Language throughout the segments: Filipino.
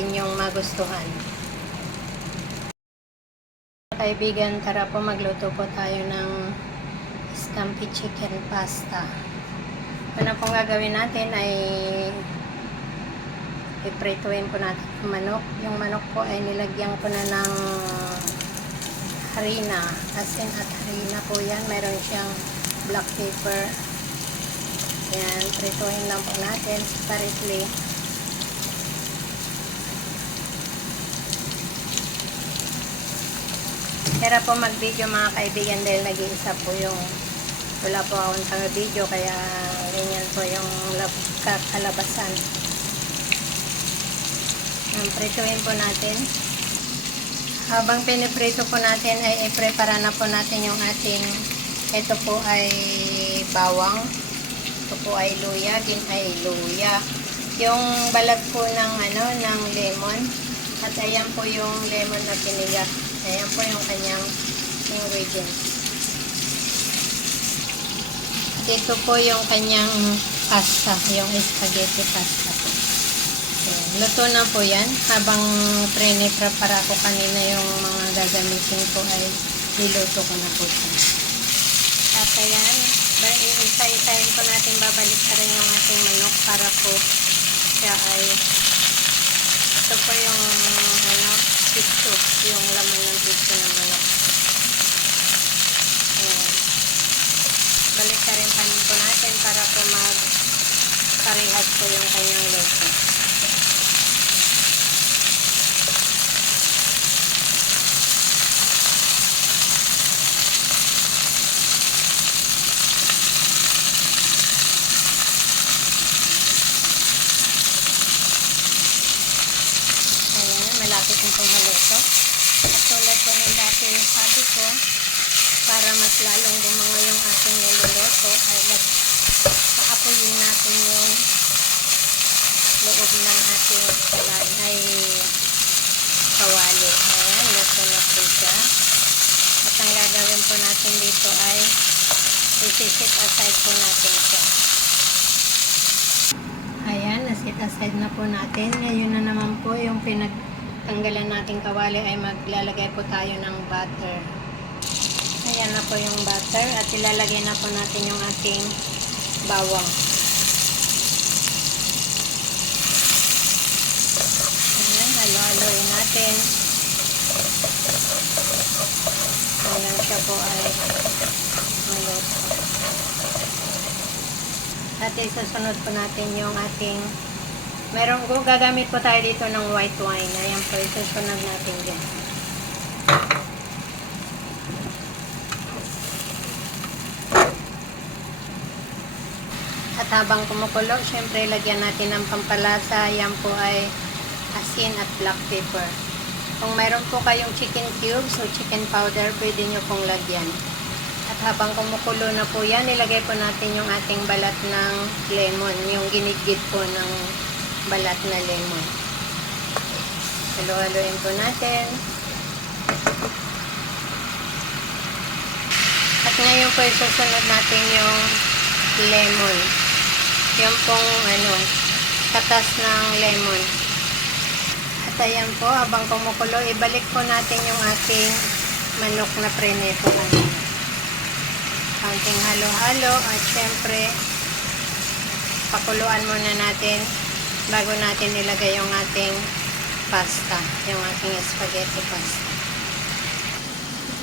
inyong magustuhan. Kaibigan, tara po magluto po tayo ng scampi chicken pasta. Ano pong gagawin natin ay iprituin po natin yung manok. Yung manok po ay nilagyan ko na ng harina, asin at harina po yan. Meron siyang black pepper. Yan, prituhin lang po natin separately. Kaya po mag-video mga kaibigan dahil nag-iisa po yung wala po akong video kaya ganyan po yung kalabasan. Prituhin po natin. Habang piniprito po natin ay i-prepara na po natin yung ating, ito po ay bawang, ito po ay luya, luya. Yung balat po ng ng lemon at ayan po yung lemon na piniga. Ayan po yung kanyang ingredients. Dito po yung kanyang pasta, yung spaghetti pasta. Ayan, luto na po yan. Habang prepara ko kanina yung mga gagamitin ko ay niluto ko na po siya. At ayan, isa-isahin po natin babalik pa rin yung ating manok para po siya ay ito po yung pisto, yung laman ng pisto ng manok. Ayan. Balik ka rin panin po natin para po magparehas po yung kanyang luto. Malapit na po maluto. At tulad po ng dati sabi ko, para mas lalong bumango yung ating niluluto, ay paapuyin natin yung loob ng ating kawali. Ayan, luto na po siya. At ang gagawin po natin dito ay isi-set aside po natin siya. Ayan, na-set aside na po natin. Ngayon na naman po yung tanggalan nating kawali ay maglalagay po tayo ng butter. Ayan na po yung butter at ilalagay na po natin yung ating bawang. Ayan, halo-haloin natin. Hanggang siya po ay maluto. At isusunod po natin yung ating gagamit po tayo dito ng white wine. Ayan po, isusunod natin dyan. At habang kumukulo, syempre lagyan natin ng pampalasa. Ayan po ay asin at black pepper. Kung mayroon po kayong chicken cubes o chicken powder, pwede nyo pong lagyan. At habang kumukulo na po yan, ilagay po natin yung ating balat ng lemon, yung ginigit po ng balat na lemon. Halo-haloin po natin. At ngayon po isusunod natin yung lemon. Yung pong katas ng lemon. At ayan po, habang kumukulo, ibalik po natin yung ating manok na preneto kanina. Kaunting halo-halo at syempre pakuluan muna natin bago natin ilagay yung ating pasta, yung ating spaghetti pasta.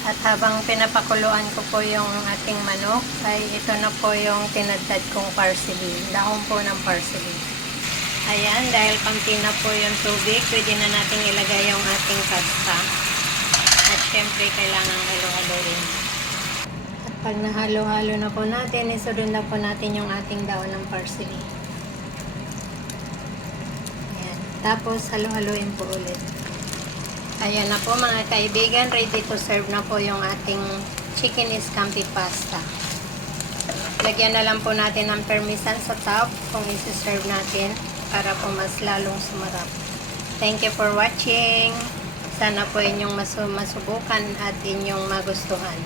At habang pinapakuluan ko po yung ating manok, ay ito na po yung tinadtad kong parsley, dahon po ng parsley. Ayan, dahil kaunti na po yung tubig, pwede na natin ilagay yung ating pasta. At syempre, kailangan halo-haloin. At pag nahalo-halo na po natin, isunod na po natin yung ating dahon ng parsley. Tapos, halo-haloin po ulit. Ayan na po mga kaibigan, ready to serve na po yung ating chicken scampi pasta. Lagyan na lang po natin ng parmesan sa top kung isi-serve natin para po mas lalong sumarap. Thank you for watching. Sana po inyong masubukan at inyong magustuhan.